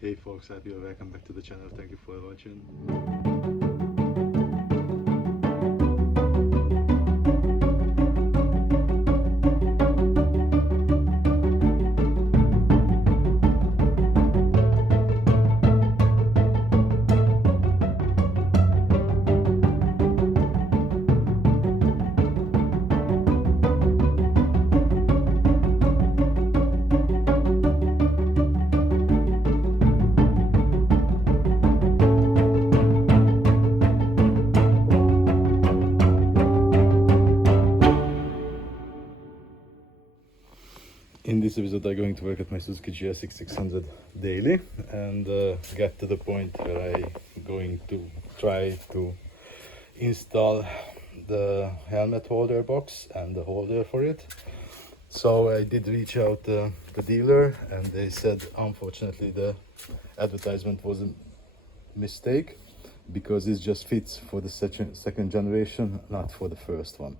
Hey folks, happy or welcome back to the channel. Thank you for watching. In this episode I'm going to work at my Suzuki Gsx600 daily and get to the point where I'm going to try to install the helmet holder box and the holder for it. So I did reach out the dealer and they said unfortunately the advertisement was a mistake because it just fits for the second generation, not for the first one.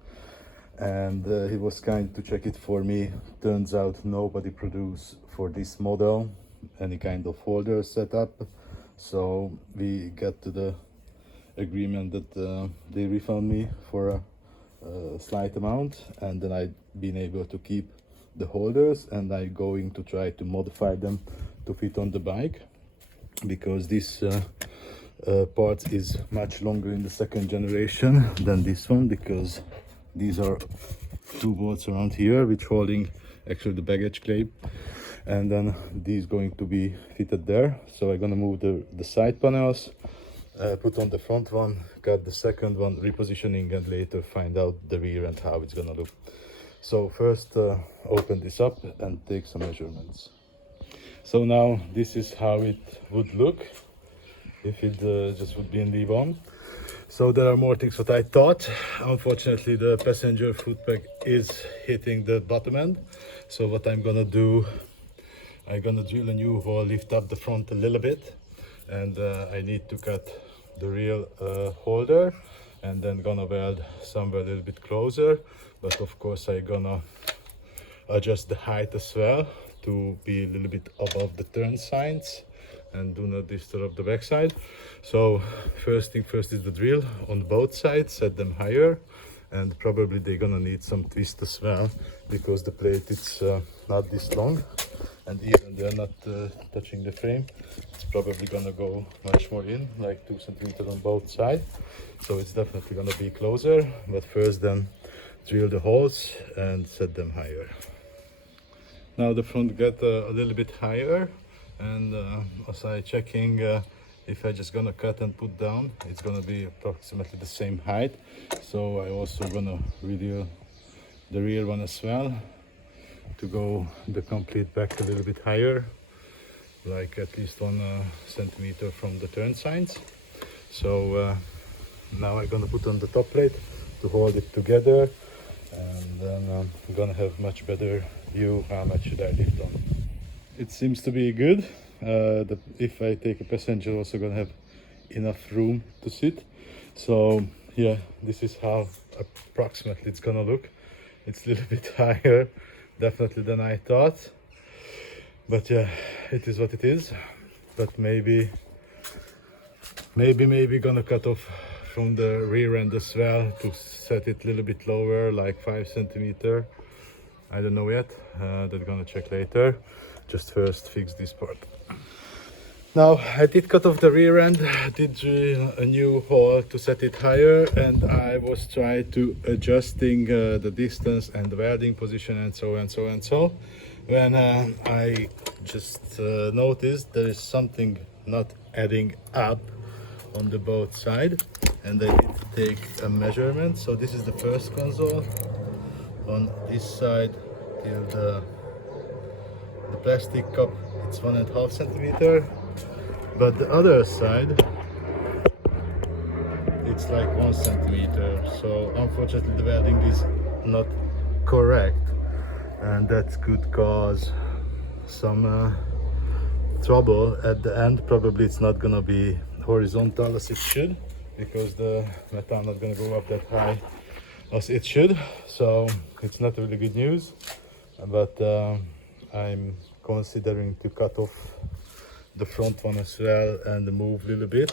And he was kind to check it for me. Turns out nobody produced for this model any kind of holder setup, so we got to the agreement that they refund me for a slight amount, and then I've been able to keep the holders, and I'm going to try to modify them to fit on the bike, because this part is much longer in the second generation than this one, because these are two bolts around here which holding actually the baggage claim, and then these going to be fitted there. So I'm gonna move the side panels, put on the front one, cut the second one, repositioning, and later find out the rear and how it's gonna look. So first open this up and take some measurements. So now this is how it would look if it just would be in V1. So there are more things what I thought. Unfortunately, the passenger footpack is hitting the bottom end. So what I'm gonna do, I'm gonna drill a new hole, lift up the front a little bit, and I need to cut the real holder, and then gonna weld somewhere a little bit closer. But of course, I'm gonna adjust the height as well to be a little bit above the turn signs and do not disturb the backside. So first thing first is the drill on both sides, set them higher, and probably they're gonna need some twist as well, because the plate it's not this long, and even they're not touching the frame, it's probably gonna go much more in, like 2 centimeters on both sides. So it's definitely gonna be closer, but first then drill the holes and set them higher. Now the front got a little bit higher, and as I checking if I just gonna cut and put down, it's gonna be approximately the same height. So I also gonna reveal the rear one as well to go the complete back a little bit higher, like at least 1 centimeter from the turn signs. So now I'm gonna put on the top plate to hold it together, and then I'm gonna have much better view how much should I lift on. It seems to be good. If I take a passenger, also gonna have enough room to sit. So yeah, this is how approximately it's gonna look. It's a little bit higher definitely than I thought, but yeah, it is what it is. But maybe gonna cut off from the rear end as well to set it a little bit lower, like 5 centimeter. I don't know yet, they're gonna check later. Just first fix this part. Now I did cut off the rear end, did drill a new hole to set it higher, and I was trying to adjusting the distance and the welding position and so and so and so. When I just noticed there is something not adding up on the both side, and I did take a measurement. So this is the first console on this side till the plastic cup, it's 1.5 centimeter, but the other side it's like 1 centimeter. So unfortunately the welding is not correct, and that could cause some trouble at the end. Probably it's not gonna be horizontal as it should, because the metal not gonna go up that high as it should. So it's not really good news, but I'm considering to cut off the front one as well and move a little bit.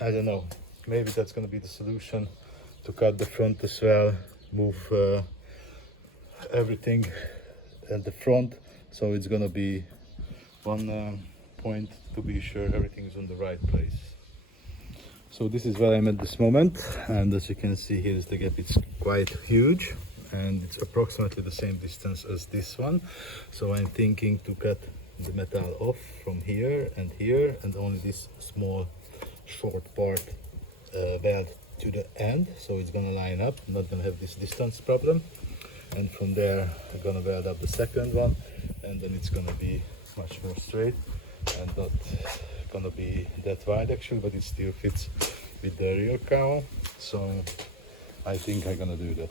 I don't know, maybe that's gonna be the solution, to cut the front as well, move everything at the front, so it's gonna be one point to be sure everything's on the right place. So this is where I'm at this moment, and as you can see, here is the gap. It's quite huge and it's approximately the same distance as this one, so I'm thinking to cut the metal off from here and only this small short part weld to the end, so it's gonna line up, not gonna have this distance problem. And from there I'm gonna weld up the second one, and then it's gonna be much more straight and not gonna be that wide actually, but it still fits with the rear cowl. So I think I'm gonna do that.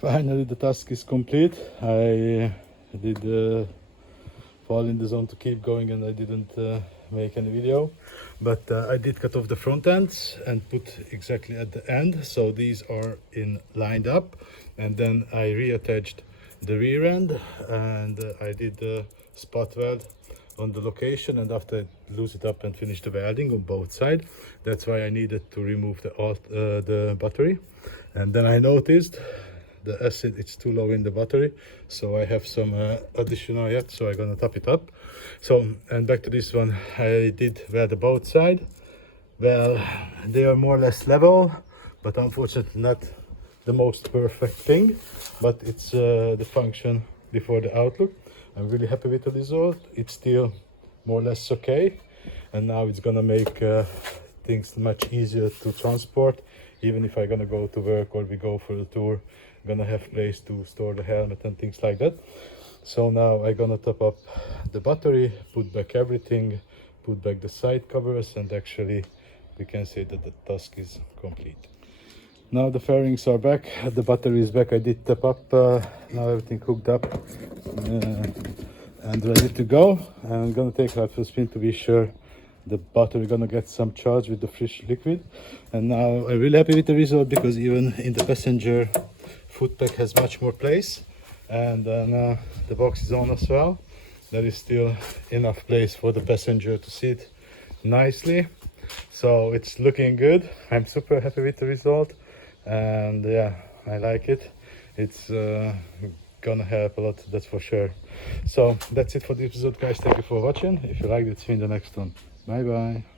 Finally the task is complete. I did fall in the zone to keep going and I didn't make any video, but I did cut off the front ends and put exactly at the end, so these are in lined up, and then I reattached the rear end and I did the spot weld on the location, and after I loose it up and finish the welding on both sides, that's why I needed to remove the battery. And then I noticed the acid, it's too low in the battery, so I have some additional yet, so I'm gonna top it up. So, and back to this one, I did weld the both side. Well, they are more or less level, but unfortunately not the most perfect thing, but it's the function before the outlook. I'm really happy with the result. It's still more or less okay, and now it's gonna make things much easier to transport. Even if I'm gonna go to work or we go for a tour, I'm gonna have place to store the helmet and things like that. So now I'm gonna top up the battery, put back everything, put back the side covers, and actually we can say that the task is complete. Now the fairings are back, the battery is back. I did top up, now everything hooked up and ready to go. I'm gonna take it out for a spin to be sure the battery gonna get some charge with the fresh liquid. And now I'm really happy with the result, because even in the passenger foot pack has much more place, and then the box is on as well. There is still enough place for the passenger to sit nicely, so it's looking good. I'm super happy with the result, and yeah, I like it. It's gonna help a lot, that's for sure. So that's it for this episode, guys. Thank you for watching. If you liked it, see you in the next one. Bye bye.